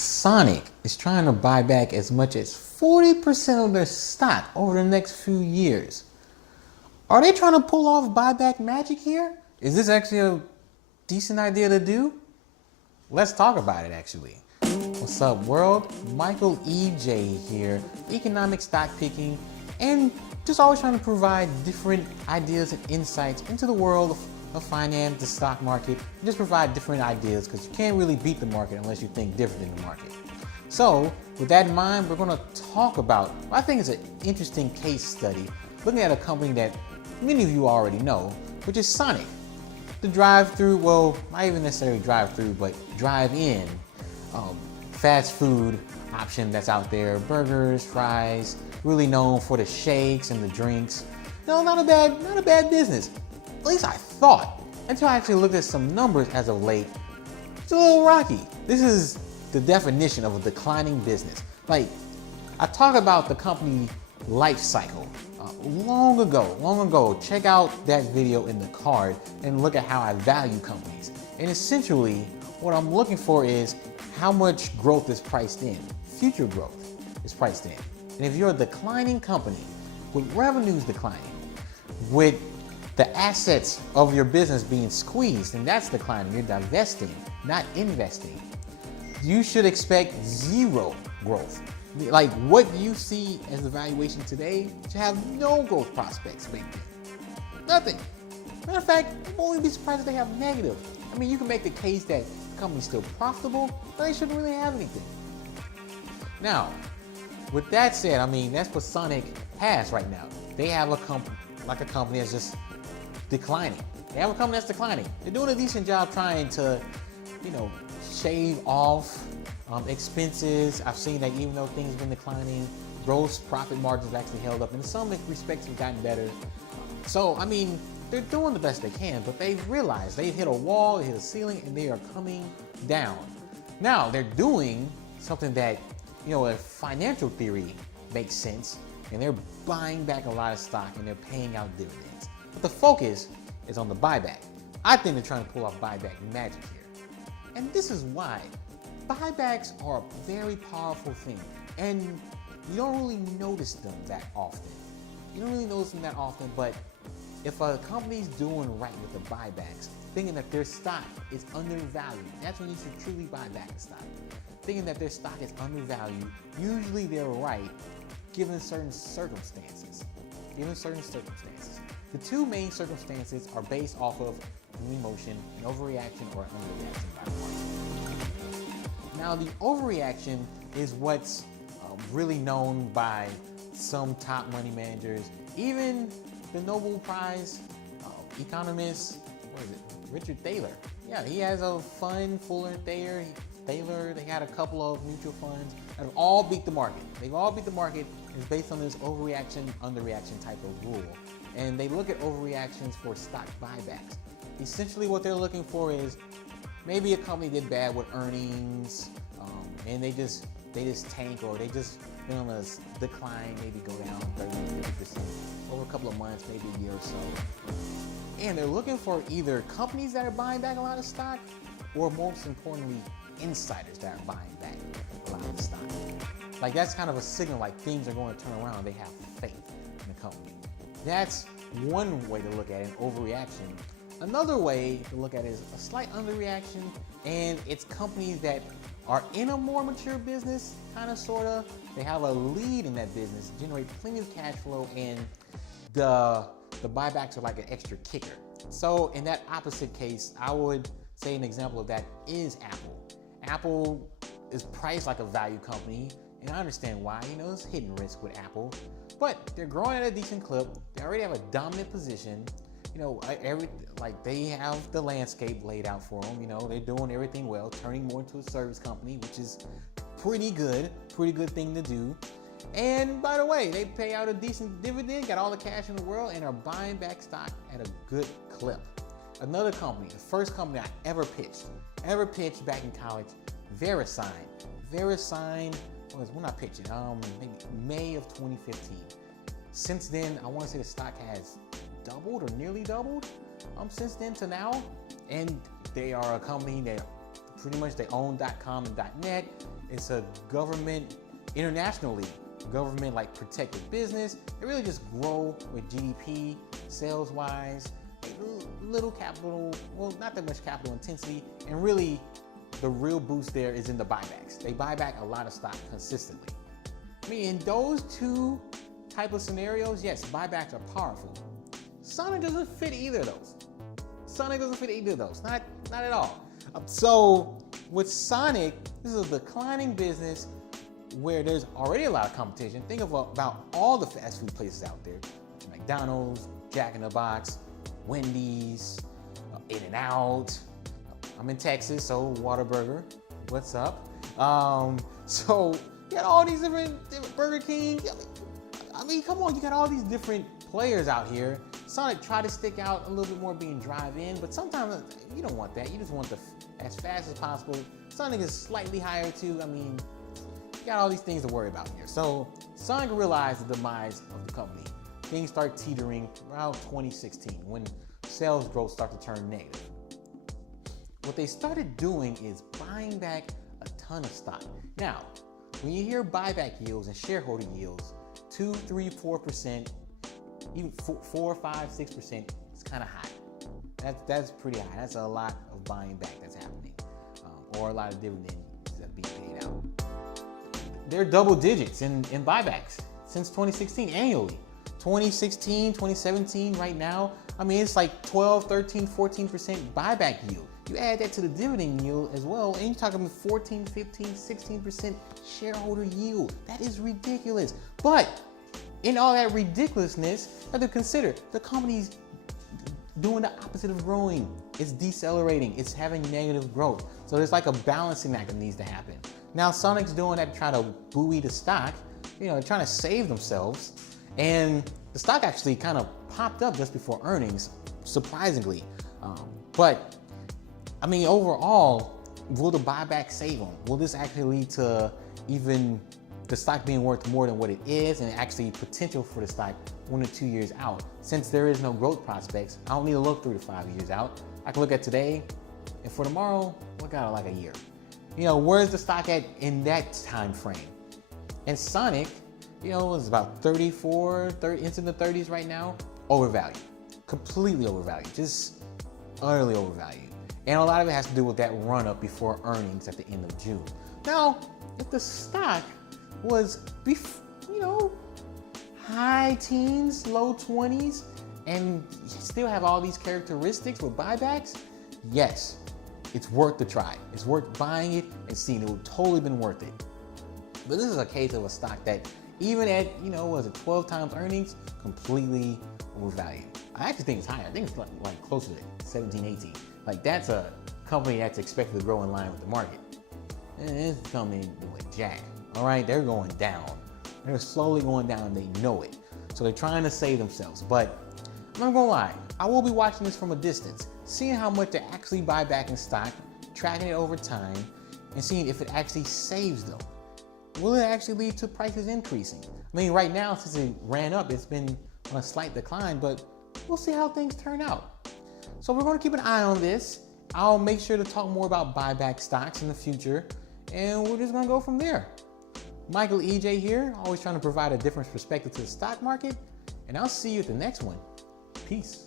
Sonic is trying to buy back as much as 40% of their stock over the next few years. Are they trying to pull off buyback magic here? Is this actually a decent idea to do? Let's talk about it actually. What's up world? Michael E.J. here, economic stock picking, and just always trying to provide different ideas and insights into the world of finance, the stock market, and just provide different ideas because you can't really beat the market unless you think different than the market. So with that in mind, we're going to talk about what I think is an interesting case study looking at a company that many of you already know, which is Sonic. The drive-through, well, not even necessarily drive-through, but drive-in fast food option that's out there. Burgers, fries, really known for the shakes and the drinks. No, not a bad business. At least I thought, until I actually looked at some numbers as of late. It's a little rocky. This is the definition of a declining business. Like, I talk about the company life cycle long ago. Check out that video in the card and look at how I value companies. And essentially, what I'm looking for is how much growth is priced in. Future growth is priced in. And if you're a declining company with revenues declining, with the assets of your business being squeezed, and that's declining, you're divesting, not investing, you should expect zero growth. Like what you see as the valuation today should have no growth prospects baked in. Nothing. Matter of fact, you won't even be surprised if they have negative. I mean, you can make the case that the company's still profitable, but they shouldn't really have anything. Now, with that said, I mean, that's what Sonic has right now. They have a company that's just declining. They have a company that's declining. They're doing a decent job trying to, shave off expenses. I've seen that even though things have been declining, gross profit margins actually held up. And in some respects have gotten better. So, I mean, they're doing the best they can, but they've realized they've hit a wall, they hit a ceiling, and they are coming down. Now, they're doing something that, in financial theory makes sense, and they're buying back a lot of stock and they're paying out dividends. But the focus is on the buyback. I think they're trying to pull off buyback magic here. And this is why. Buybacks are a very powerful thing, and you don't really notice them that often. But if a company's doing right with the buybacks, thinking that their stock is undervalued, that's when you should truly buy back the stock. Thinking that their stock is undervalued, usually they're right, given certain circumstances. The two main circumstances are based off of an emotion, an overreaction or an underreaction by the market. Now, the overreaction is what's really known by some top money managers, even the Nobel Prize economist, Richard Thaler. Yeah, he has a fund, Fuller Thaler. They had a couple of mutual funds that have all beat the market. They've all beat the market. It's based on this overreaction, underreaction type of rule. And they look at overreactions for stock buybacks. Essentially what they're looking for is maybe a company did bad with earnings, and they just tank, or they just been on a decline, maybe go down 30-50% over a couple of months, maybe a year or so. And they're looking for either companies that are buying back a lot of stock, or most importantly, insiders that are buying back a lot of the stock. Like that's kind of a signal like things are going to turn around. They have faith in the company. That's one way to look at an overreaction. Another way to look at it is a slight underreaction, and it's companies that are in a more mature business, kind of, sort of. They have a lead in that business, generate plenty of cash flow, and the buybacks are like an extra kicker. So in that opposite case, I would say an example of that is Apple. Apple is priced like a value company, and I understand why. There's hidden risk with Apple, but they're growing at a decent clip. They already have a dominant position. They have the landscape laid out for them. They're doing everything well, turning more into a service company, which is pretty good thing to do. And by the way, they pay out a decent dividend, got all the cash in the world, and are buying back stock at a good clip. Another company, the first company I ever pitched back in college, VeriSign. VeriSign was when I pitched it, maybe May of 2015. Since then, I want to say the stock has doubled or nearly doubled since then to now. And they are a company that pretty much they own .com and .net. It's a government, internationally, government like protected business. They really just grow with GDP, sales-wise, little capital, well, not that much capital intensity, and really the real boost there is in the buybacks. They buy back a lot of stock consistently. I mean, in those two type of scenarios, yes, buybacks are powerful. Sonic doesn't fit either of those. Sonic doesn't fit either of those, not at all. So with Sonic, this is a declining business where there's already a lot of competition. Think about all the fast food places out there: McDonald's, Jack in the Box, Wendy's, In-N-Out. I'm in Texas, so Whataburger, what's up? So you got all these different Burger King. I mean, come on, you got all these different players out here. Sonic tried to stick out a little bit more being drive-in, but sometimes you don't want that. You just want as fast as possible. Sonic is slightly higher too. I mean, you got all these things to worry about here. So Sonic realized the demise of the company. Things start teetering around 2016 when sales growth started to turn negative. What they started doing is buying back a ton of stock. Now, when you hear buyback yields and shareholder yields, 2, 3, 4%, even 4, 5, 6%, it's kind of high. That's pretty high. That's a lot of buying back that's happening, or a lot of dividends that are being paid out. They're double digits in buybacks since 2016 annually. 2016, 2017, right now, I mean, it's like 12, 13, 14% buyback yield. You add that to the dividend yield as well, and you're talking 14, 15, 16% shareholder yield. That is ridiculous. But in all that ridiculousness, you have to consider the company's doing the opposite of growing. It's decelerating. It's having negative growth. So there's like a balancing act that needs to happen. Now Sonic's doing that to try to buoy the stock, trying to save themselves. And the stock actually kind of popped up just before earnings, surprisingly. But I mean, overall, will the buyback save them? Will this actually lead to even the stock being worth more than what it is, and actually potential for the stock 1 or 2 years out? Since there is no growth prospects, I don't need to look 3 to 5 years out. I can look at today, and for tomorrow, look out like a year. Where's the stock at in that time frame? And Sonic, is about 34, 30, into the 30s right now. Overvalued, completely overvalued, just utterly overvalued. And a lot of it has to do with that run up before earnings at the end of June. Now, if the stock was, high teens, low 20s, and still have all these characteristics with buybacks, yes, it's worth the try. It's worth buying it and seeing. It would totally been worth it. But this is a case of a stock that even at, 12 times earnings, completely overvalued. I actually think it's higher. I think it's like closer to 17, 18. Like, that's a company that's expected to grow in line with the market. And this company doing jack. All right, they're going down. They're slowly going down. They know it. So they're trying to save themselves. But I'm not gonna lie, I will be watching this from a distance, seeing how much they actually buy back in stock, tracking it over time, and seeing if it actually saves them. Will it actually lead to prices increasing? I mean, right now, since it ran up, it's been on a slight decline, but we'll see how things turn out. So we're going to keep an eye on this. I'll make sure to talk more about buyback stocks in the future, and we're just going to go from there. Michael EJ here, always trying to provide a different perspective to the stock market, and I'll see you at the next one. Peace.